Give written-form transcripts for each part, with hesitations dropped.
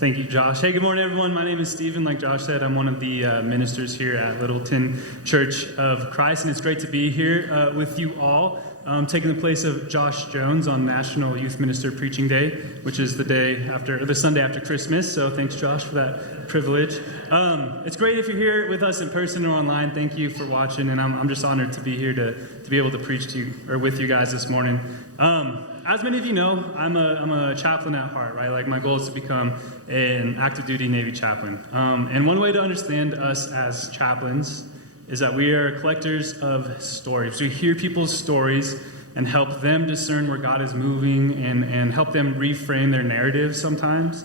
Thank you, Josh. Hey, good morning, everyone. My name is Stephen. Like Josh said, I'm one of the ministers here at Littleton Church of Christ, and it's great to be here with you all, taking the place of Josh Jones on National Youth Minister Preaching Day, which is the Sunday after Christmas. So thanks, Josh, for that privilege. It's great if you're here with us in person or online. Thank you for watching, and I'm just honored to be here to be able to preach to you or with you guys this morning. As many of you know, I'm a chaplain at heart, right? Like, my goal is to become an active duty Navy chaplain. And one way to understand us as chaplains is that we are collectors of stories. We hear people's stories and help them discern where God is moving and help them reframe their narrative sometimes.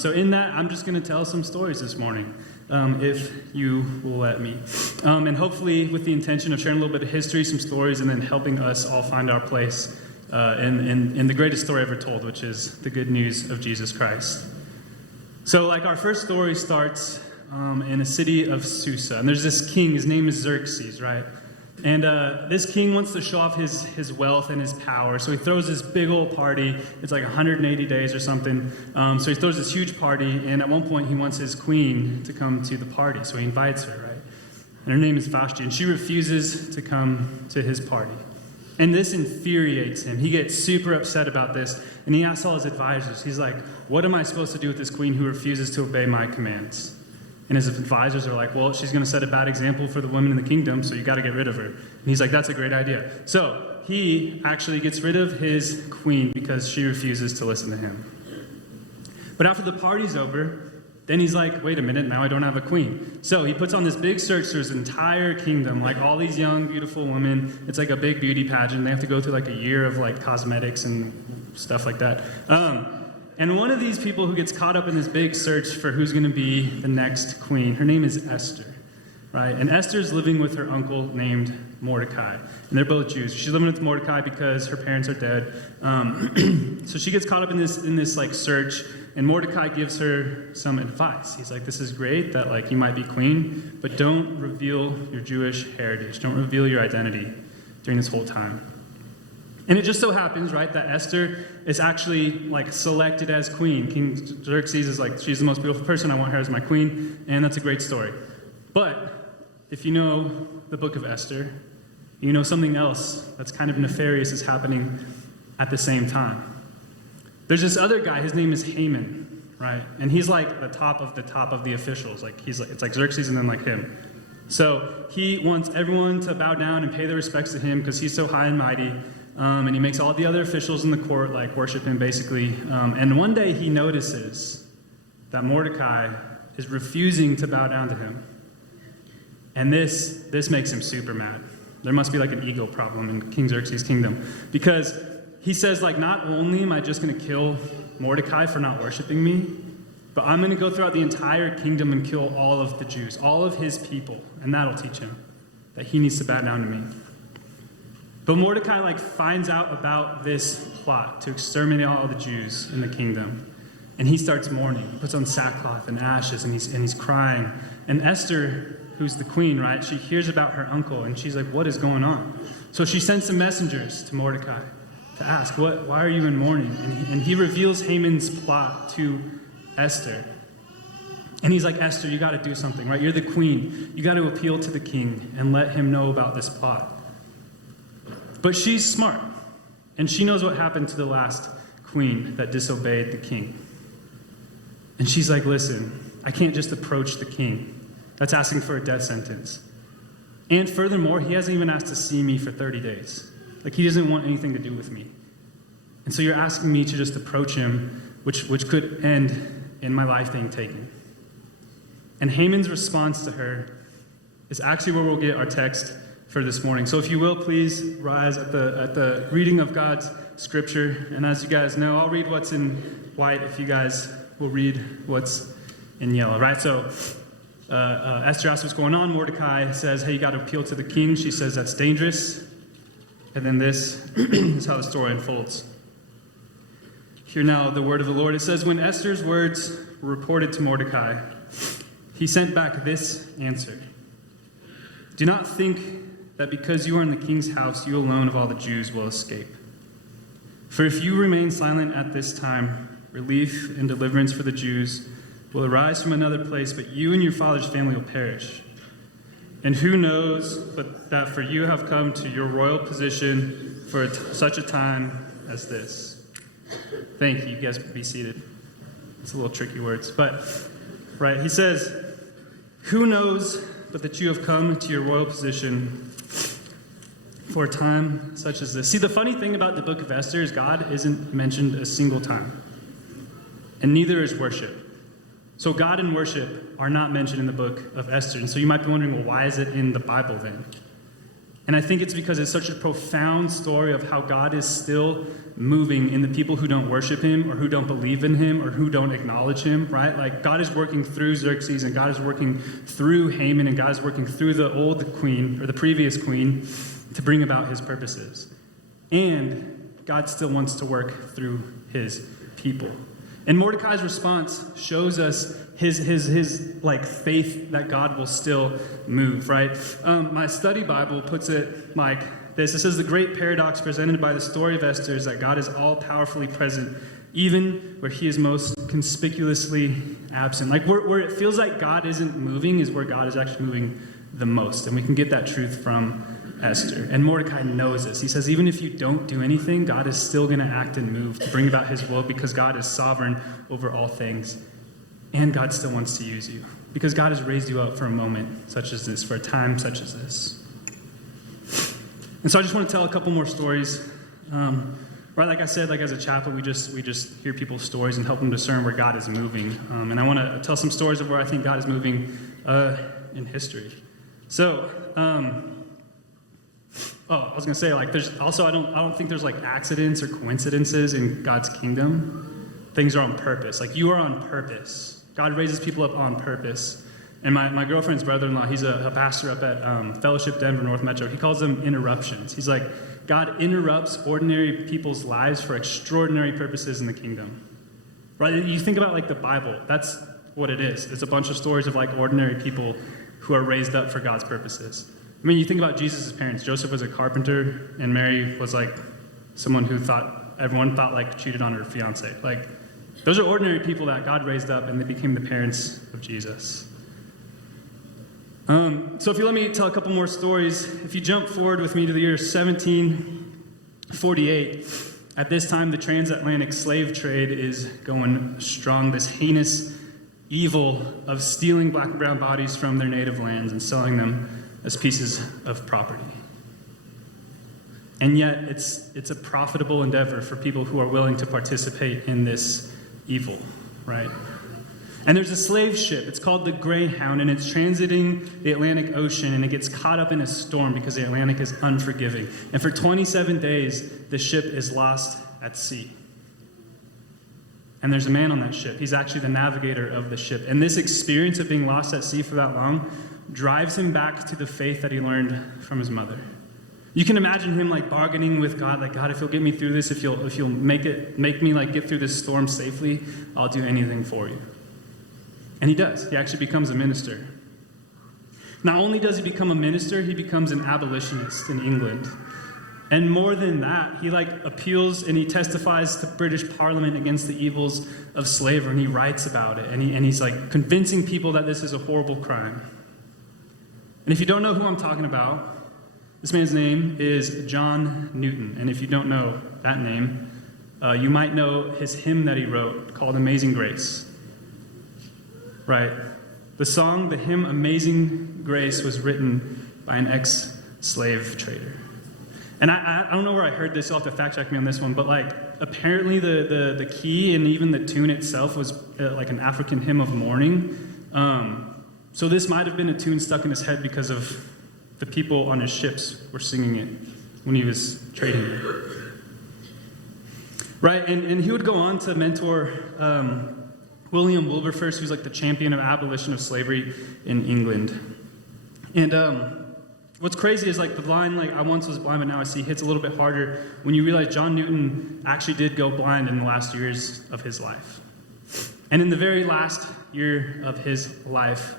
So in that, I'm just going to tell some stories this morning, if you will let me. And hopefully with the intention of sharing a little bit of history, some stories, and then helping us all find our place in the greatest story ever told, which is the good news of Jesus Christ. So, like, our first story starts in a city of Susa, and there's this king. His name is Xerxes, right? And this king wants to show off his wealth and his power, so he throws this big old party. It's like 180 days or something. So he throws this huge party, and at one point he wants his queen to come to the party, so he invites her, right? And her name is Vashti, and she refuses to come to his party. And this infuriates him. He gets super upset about this, and he asks all his advisors. He's like, what am I supposed to do with this queen who refuses to obey my commands? And his advisors are like, well, she's going to set a bad example for the women in the kingdom, so you got to get rid of her. And he's like, that's a great idea. So he actually gets rid of his queen because she refuses to listen to him. But after the party's over, then he's like, wait a minute, now I don't have a queen. So he puts on this big search through his entire kingdom, like all these young, beautiful women. It's like a big beauty pageant. They have to go through like a year of like cosmetics and stuff like that. And one of these people who gets caught up in this big search for who's going to be the next queen, her name is Esther, right? And Esther's living with her uncle named Mordecai, and they're both Jews. She's living with Mordecai because her parents are dead. So she gets caught up in this like search, and Mordecai gives her some advice. He's like, this is great that like you might be queen, but don't reveal your Jewish heritage. Don't reveal your identity during this whole time. And it just so happens, right, that Esther is actually like selected as queen. King Xerxes is like, she's the most beautiful person. I want her as my queen, and that's a great story. But if you know the book of Esther, you know something else that's kind of nefarious is happening at the same time. There's this other guy, his name is Haman, right? And he's like the top of the officials. Like, it's like Xerxes and then like him. So he wants everyone to bow down and pay their respects to him because he's so high and mighty. And he makes all the other officials in the court like worship him basically. And one day he notices that Mordecai is refusing to bow down to him. And this makes him super mad. There must be like an ego problem in King Xerxes' kingdom, because he says, like, not only am I just going to kill Mordecai for not worshiping me, but I'm going to go throughout the entire kingdom and kill all of the Jews, all of his people, and that'll teach him that he needs to bow down to me. But Mordecai like finds out about this plot to exterminate all the Jews in the kingdom, and he starts mourning. He puts on sackcloth and ashes, and he's crying. And Esther, who's the queen, right? She hears about her uncle, and she's like, what is going on? So she sends some messengers to Mordecai to ask, why are you in mourning? And he reveals Haman's plot to Esther. And he's like, Esther, you got to do something, right? You're the queen. You got to appeal to the king and let him know about this plot. But she's smart, and she knows what happened to the last queen that disobeyed the king. And she's like, listen, I can't just approach the king. That's asking for a death sentence. And furthermore, he hasn't even asked to see me for 30 days. Like, he doesn't want anything to do with me. And so you're asking me to just approach him, which could end in my life being taken. And Haman's response to her is actually where we'll get our text for this morning. So if you will, please rise at the reading of God's scripture. And as you guys know, I'll read what's in white if you guys will read what's in yellow, right? So Esther asks what's going on. Mordecai says, hey, you got to appeal to the king. She says, that's dangerous. And then this is how the story unfolds. Hear now the word of the Lord. It says, when Esther's words were reported to Mordecai, he sent back this answer. Do not think that because you are in the king's house, you alone of all the Jews will escape. For if you remain silent at this time, relief and deliverance for the Jews will arise from another place, but you and your father's family will perish. And who knows but that for you have come to your royal position for such a time as this. Thank you. You guys be seated. It's a little tricky words, but right, he says, who knows but that you have come to your royal position for a time such as this. See, the funny thing about the book of Esther is God isn't mentioned a single time, and neither is worship. So God and worship are not mentioned in the book of Esther. And so you might be wondering, well, why is it in the Bible then? And I think it's because it's such a profound story of how God is still moving in the people who don't worship him or who don't believe in him or who don't acknowledge him, right? Like God is working through Xerxes and God is working through Haman and God is working through the old queen or the previous queen to bring about his purposes. And God still wants to work through his people. And Mordecai's response shows us his like faith that God will still move, right? My study Bible puts it like this. It says the great paradox presented by the story of Esther is that God is all powerfully present, even where he is most conspicuously absent. Like where it feels like God isn't moving is where God is actually moving the most. And we can get that truth from Esther. And Mordecai knows this. He says, even if you don't do anything, God is still going to act and move to bring about his will because God is sovereign over all things. And God still wants to use you because God has raised you up for a moment such as this, for a time such as this. And so I just want to tell a couple more stories. Right, like I said, like as a chapel, we just hear people's stories and help them discern where God is moving. And I want to tell some stories of where I think God is moving in history. So, I was gonna say, like, there's also I don't think there's like accidents or coincidences in God's kingdom. Things are on purpose. Like you are on purpose. God raises people up on purpose. And my girlfriend's brother-in-law, he's a pastor up at Fellowship Denver North Metro. He calls them interruptions. He's like, God interrupts ordinary people's lives for extraordinary purposes in the kingdom. Right? You think about like the Bible. That's what it is. It's a bunch of stories of like ordinary people who are raised up for God's purposes. I mean, you think about Jesus' parents. Joseph was a carpenter, and Mary was like someone who everyone thought like cheated on her fiance. Like, those are ordinary people that God raised up, and they became the parents of Jesus. So if you let me tell a couple more stories, if you jump forward with me to the year 1748, at this time the transatlantic slave trade is going strong, this heinous evil of stealing black and brown bodies from their native lands and selling them as pieces of property. And yet it's a profitable endeavor for people who are willing to participate in this evil, right? And there's a slave ship. It's called the Greyhound, and it's transiting the Atlantic Ocean, and it gets caught up in a storm because the Atlantic is unforgiving. And for 27 days, the ship is lost at sea. And there's a man on that ship. He's actually the navigator of the ship. And this experience of being lost at sea for that long drives him back to the faith that he learned from his mother. You can imagine him like bargaining with God, like, God, if you'll get me through this, if you'll make me like get through this storm safely, I'll do anything for you. And he does. He actually becomes a minister. Not only does he become a minister, he becomes an abolitionist in England. And more than that, he like appeals and he testifies to British Parliament against the evils of slavery, and he writes about it, and he's like convincing people that this is a horrible crime. And if you don't know who I'm talking about, this man's name is John Newton. And if you don't know that name, you might know his hymn that he wrote called Amazing Grace. Right? The hymn Amazing Grace was written by an ex-slave trader. And I don't know where I heard this, you'll have to fact check me on this one, but like apparently the key and even the tune itself was like an African hymn of mourning. So this might have been a tune stuck in his head because of the people on his ships were singing it when he was trading it. Right? And he would go on to mentor William Wilberforce, who's like the champion of abolition of slavery in England. And what's crazy is like the line, like I once was blind but now I see, hits a little bit harder when you realize John Newton actually did go blind in the last years of his life. And in the very last year of his life,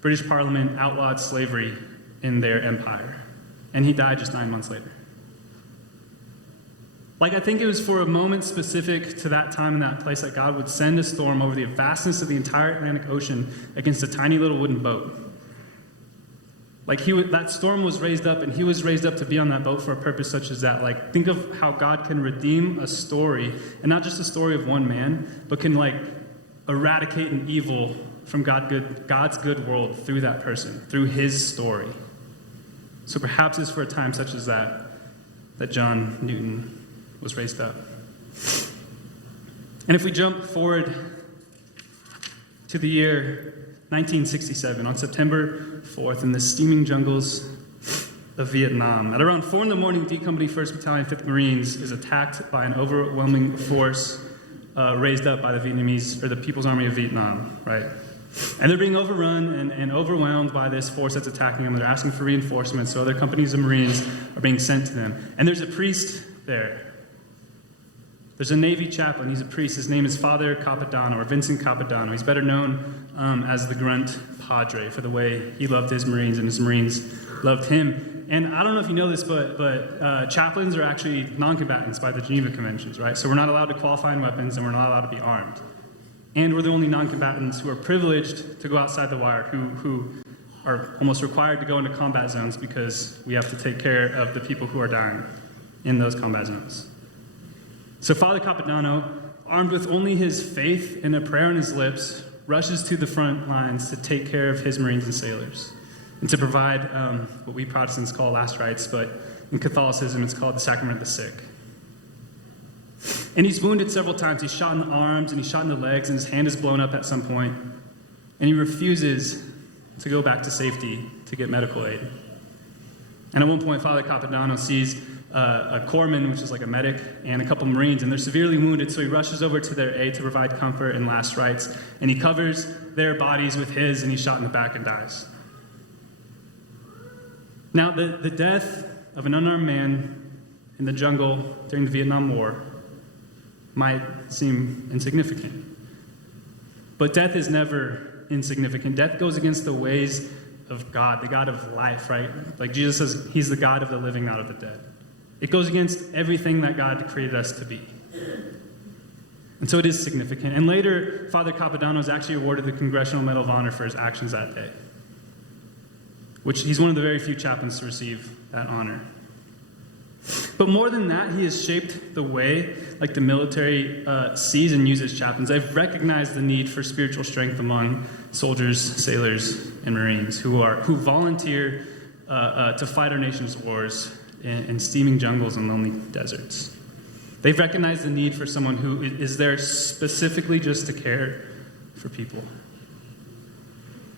British Parliament outlawed slavery in their empire. And he died just 9 months later. Like, I think it was for a moment specific to that time and that place that God would send a storm over the vastness of the entire Atlantic Ocean against a tiny little wooden boat. Like, that storm was raised up, and he was raised up to be on that boat for a purpose such as that. Like, think of how God can redeem a story, and not just a story of one man, but can, like, eradicate an evil from God's good world through that person, through his story. So perhaps it's for a time such as that John Newton was raised up. And if we jump forward to the year 1967, on September 4th, in the steaming jungles of Vietnam, at around 4 a.m, D Company 1st Battalion 5th Marines is attacked by an overwhelming force raised up by the Vietnamese, or the People's Army of Vietnam, right? And they're being overrun and overwhelmed by this force that's attacking them. They're asking for reinforcements, so other companies of Marines are being sent to them. And there's a priest there. There's a Navy chaplain. He's a priest. His name is Father Capodanno, or Vincent Capodanno. He's better known as the Grunt Padre for the way he loved his Marines and his Marines loved him. And I don't know if you know this, but chaplains are actually non-combatants by the Geneva Conventions, right? So we're not allowed to qualify in weapons, and we're not allowed to be armed. And we're the only non-combatants who are privileged to go outside the wire, who are almost required to go into combat zones because we have to take care of the people who are dying in those combat zones. So Father Capodanno, armed with only his faith and a prayer on his lips, rushes to the front lines to take care of his Marines and sailors and to provide what we Protestants call last rites, but in Catholicism it's called the sacrament of the sick. And he's wounded several times. He's shot in the arms and he's shot in the legs, and his hand is blown up at some point. And he refuses to go back to safety to get medical aid. And at one point, Father Capodanno sees a corpsman, which is like a medic, and a couple Marines, and they're severely wounded, so he rushes over to their aid to provide comfort and last rites, and he covers their bodies with his, and he's shot in the back and dies. Now, the death of an unarmed man in the jungle during the Vietnam War might seem insignificant. But death is never insignificant. Death goes against the ways of God, the God of life, right? Like Jesus says, he's the God of the living, not of the dead. It goes against everything that God created us to be. And so it is significant. And later, Father Capodanno is actually awarded the Congressional Medal of Honor for his actions that day, which he's one of the very few chaplains to receive that honor. But more than that, he has shaped the way, like the military sees and uses chaplains. They've recognized the need for spiritual strength among soldiers, sailors, and Marines who volunteer to fight our nation's wars in steaming jungles and lonely deserts. They've recognized the need for someone who is there specifically just to care for people.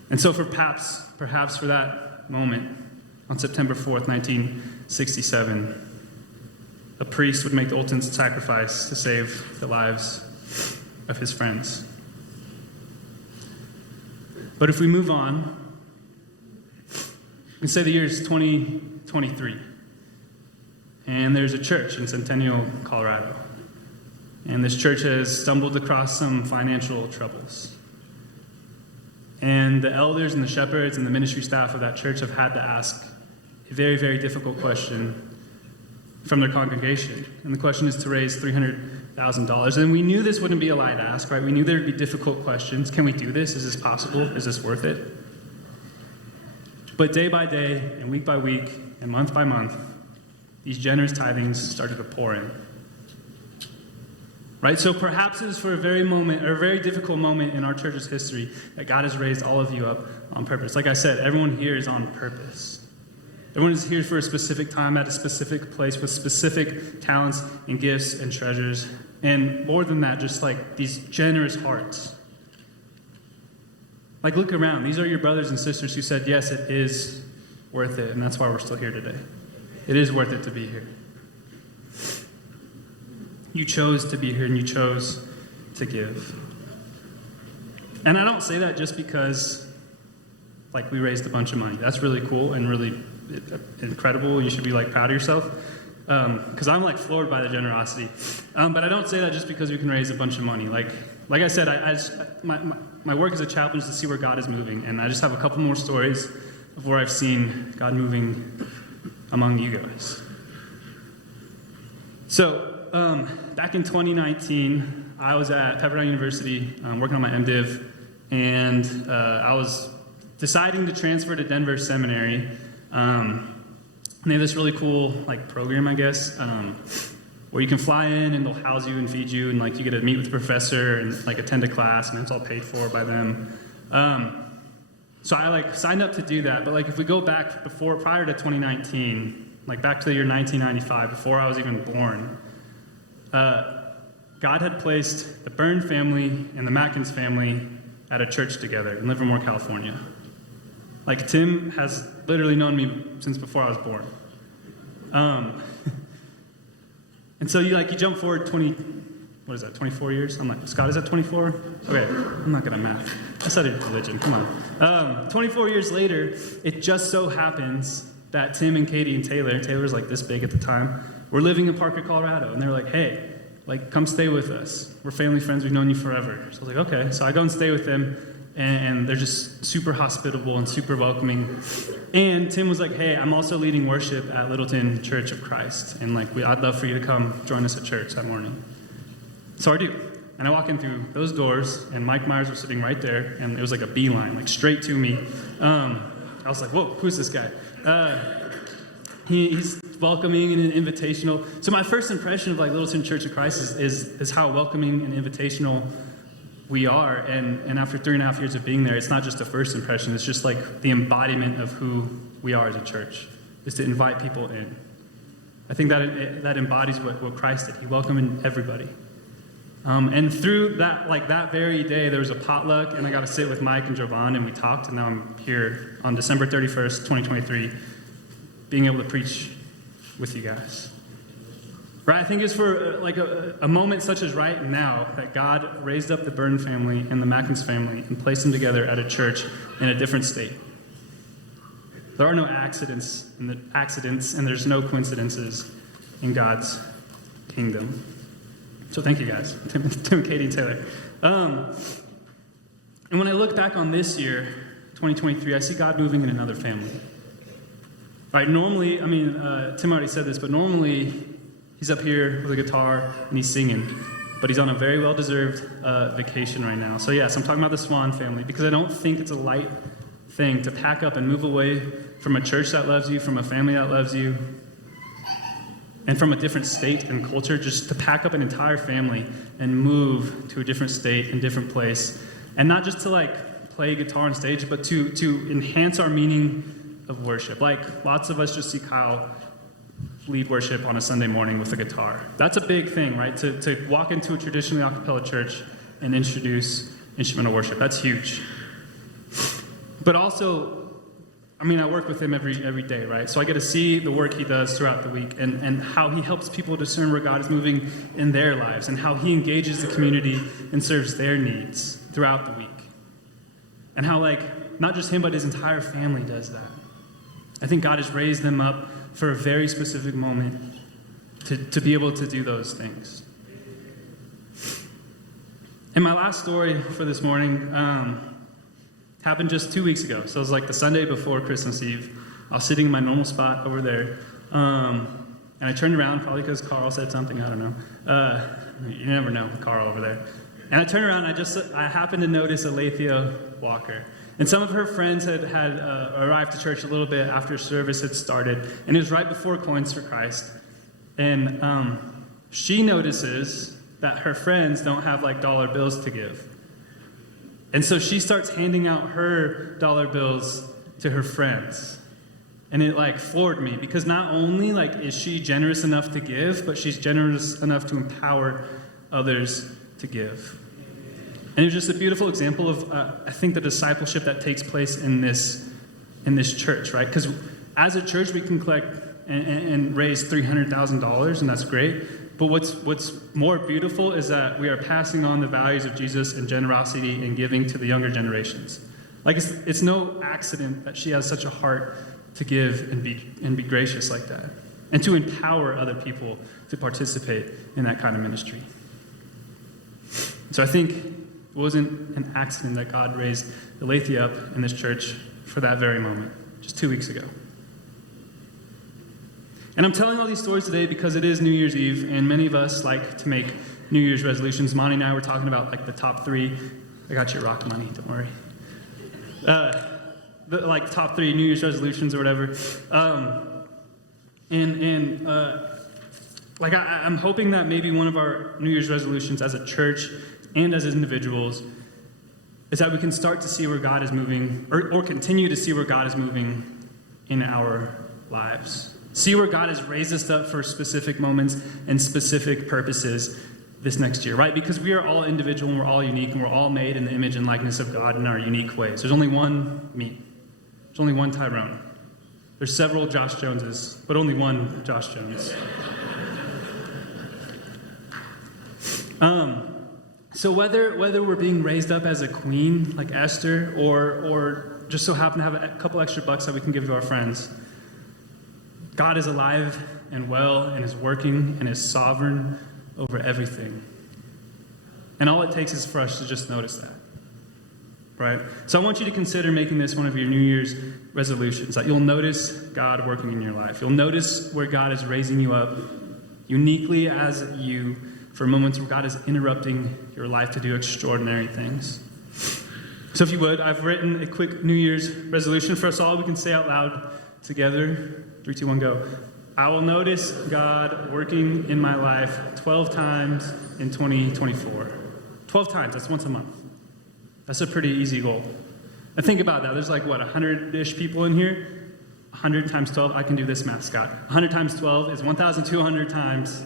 And so perhaps for that moment, on September 4th, 1967, a priest would make the ultimate sacrifice to save the lives of his friends. But if we move on, we can say the year is 2023. And there's a church in Centennial, Colorado. And this church has stumbled across some financial troubles. And the elders and the shepherds and the ministry staff of that church have had to ask a very, very difficult question from their congregation. And the question is to raise $300,000. And we knew this wouldn't be a light ask, right? We knew there'd be difficult questions. Can we do this? Is this possible? Is this worth it? But day by day, and week by week, and month by month, these generous tithings started to pour in. Right? So perhaps it is for a very difficult moment in our church's history that God has raised all of you up on purpose. Like I said, everyone here is on purpose. Everyone is here for a specific time at a specific place with specific talents and gifts and treasures. And more than that, just like these generous hearts. Like, look around. These are your brothers and sisters who said, yes, it is worth it. And that's why we're still here today. It is worth it to be here. You chose to be here and you chose to give. And I don't say that just because, like, we raised a bunch of money. That's really cool and really incredible. You should be, like, proud of yourself. Because I'm, like, floored by the generosity. But I don't say that just because we can raise a bunch of money. Like I said, my work as a chaplain is to see where God is moving. And I just have a couple more stories of where I've seen God moving among you guys. So, back in 2019, I was at Pepperdine University working on my MDiv, and I was deciding to transfer to Denver Seminary. They have this really cool program, I guess, where you can fly in and they'll house you and feed you, and you get to meet with the professor and attend a class, and it's all paid for by them. So I signed up to do that. But if we go back prior to 2019, back to the year 1995, before I was even born, God had placed the Byrne family and the Matkins family at a church together in Livermore, California. Tim has literally known me since before I was born. And so you jump forward 24 years? I'm like, Scott, is that 24? Okay, I'm not good at math. I studied religion, come on. 24 years later, it just so happens that Tim and Katie and Taylor was this big at the time, were living in Parker, Colorado. And they were like, hey, come stay with us. We're family friends, we've known you forever. So I was like, okay. So I go and stay with them, and they're just super hospitable and super welcoming. And Tim was like, hey, I'm also leading worship at Littleton Church of Christ. And I'd love for you to come join us at church that morning. So I do. And I walk in through those doors, and Mike Myers was sitting right there, and it was a beeline, straight to me. I was like, whoa, who's this guy? He's welcoming and invitational. So my first impression of Littleton Church of Christ is how welcoming and invitational we are. And after 3.5 years of being there, it's not just a first impression, it's just the embodiment of who we are as a church, is to invite people in. I think that embodies what Christ did. He welcomed everybody. And through that, that very day, there was a potluck, and I got to sit with Mike and Jovan, and we talked, and now I'm here on December 31st, 2023, being able to preach with you guys. Right? I think it's for a moment such as right now that God raised up the Byrne family and the Matkins family and placed them together at a church in a different state. There are no accidents, and there's no coincidences in God's kingdom. So thank you guys, Tim, Katie, and Taylor. And when I look back on this year, 2023, I see God moving in another family. All right, normally, Tim already said this, but normally he's up here with a guitar and he's singing, but he's on a very well-deserved vacation right now. So yes, I'm talking about the Swan family, because I don't think it's a light thing to pack up and move away from a church that loves you, from a family that loves you, and from a different state and culture, just to pack up an entire family and move to a different state and different place. And not just to play guitar on stage, but to enhance our meaning of worship. Lots of us just see Kyle lead worship on a Sunday morning with a guitar. That's a big thing, right? To walk into a traditionally a cappella church and introduce instrumental worship. That's huge. But also, I work with him every day, right? So I get to see the work he does throughout the week, and how he helps people discern where God is moving in their lives, and how he engages the community and serves their needs throughout the week. And how not just him, but his entire family does that. I think God has raised them up for a very specific moment to be able to do those things. And my last story for this morning happened just 2 weeks ago. So it was the Sunday before Christmas Eve. I was sitting in my normal spot over there, and I turned around, probably because Carl said something, I don't know. You never know with Carl over there. And I turned around, I happened to notice Alethea Walker. And some of her friends had arrived to church a little bit after service had started, and it was right before Coins for Christ. And she notices that her friends don't have dollar bills to give. And so she starts handing out her dollar bills to her friends. And it floored me, because not only is she generous enough to give, but she's generous enough to empower others to give. And it was just a beautiful example of, I think, the discipleship that takes place in this church, right? Because as a church, we can collect and raise $300,000, and that's great. But what's more beautiful is that we are passing on the values of Jesus and generosity and giving to the younger generations. It's no accident that she has such a heart to give and be gracious like that, and to empower other people to participate in that kind of ministry. So I think it wasn't an accident that God raised Alethea up in this church for that very moment, just 2 weeks ago. And I'm telling all these stories today because it is New Year's Eve, and many of us like to make New Year's resolutions. Monty and I were talking about like the top 3. I got your rock money, don't worry. The top 3 New Year's resolutions or whatever. I'm hoping that maybe one of our New Year's resolutions as a church and as individuals is that we can start to see where God is moving, or continue to see where God is moving in our lives. See where God has raised us up for specific moments and specific purposes this next year, right? Because we are all individual and we're all unique and we're all made in the image and likeness of God in our unique ways. There's only one me. There's only one Tyrone. There's several Josh Joneses, but only one Josh Jones. So whether we're being raised up as a queen like Esther or just so happen to have a couple extra bucks that we can give to our friends, God is alive and well and is working and is sovereign over everything. And all it takes is for us to just notice that, right? So I want you to consider making this one of your New Year's resolutions, that you'll notice God working in your life. You'll notice where God is raising you up uniquely as you for moments where God is interrupting your life to do extraordinary things. So if you would, I've written a quick New Year's resolution for us all. We can say out loud together. 3, 2, 1, go. I will notice God working in my life 12 times in 2024. 12 times, that's once a month. That's a pretty easy goal. And think about that. There's 100-ish people in here. 100 times 12, I can do this math, Scott. 100 times 12 is 1,200 times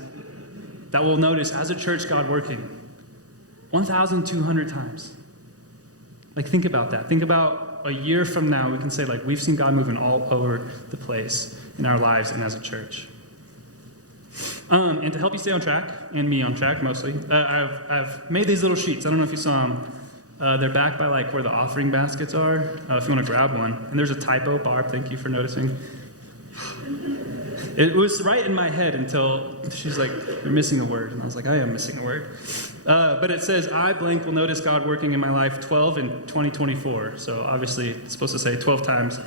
that we'll notice as a church God working. 1,200 times. Think about that. Think about a year from now, we can say we've seen God moving all over the place in our lives and as a church. And to help you stay on track, and me on track mostly, I've made these little sheets. I don't know if you saw them. They're back by where the offering baskets are, if you want to grab one. And there's a typo, Barb, thank you for noticing. It was right in my head until she's like, you're missing a word. And I was like, I am missing a word. But it says, I blank will notice God working in my life 12 in 2024. So obviously it's supposed to say 12 times.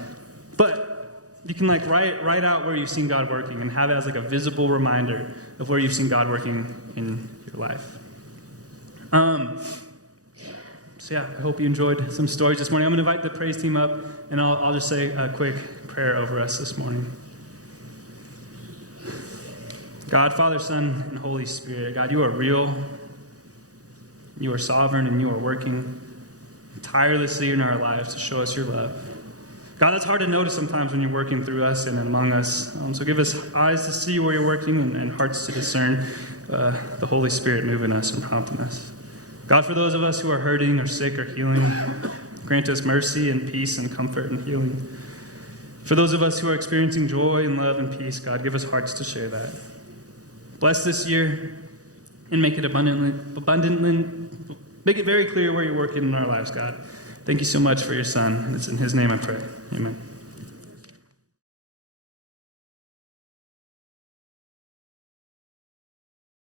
But you can write out where you've seen God working and have it as a visible reminder of where you've seen God working in your life. So yeah, I hope you enjoyed some stories this morning. I'm going to invite the praise team up, and I'll just say a quick prayer over us this morning. God, Father, Son, and Holy Spirit, God, you are real, you are sovereign, and you are working tirelessly in our lives to show us your love. God, it's hard to notice sometimes when you're working through us and among us. So give us eyes to see where you're working and hearts to discern the Holy Spirit moving us and prompting us. God, for those of us who are hurting or sick or healing, grant us mercy and peace and comfort and healing. For those of us who are experiencing joy and love and peace, God, give us hearts to share that. Bless this year and make it make it very clear where you're working in our lives, God. Thank you so much for your Son, and it's in his name I pray. Amen.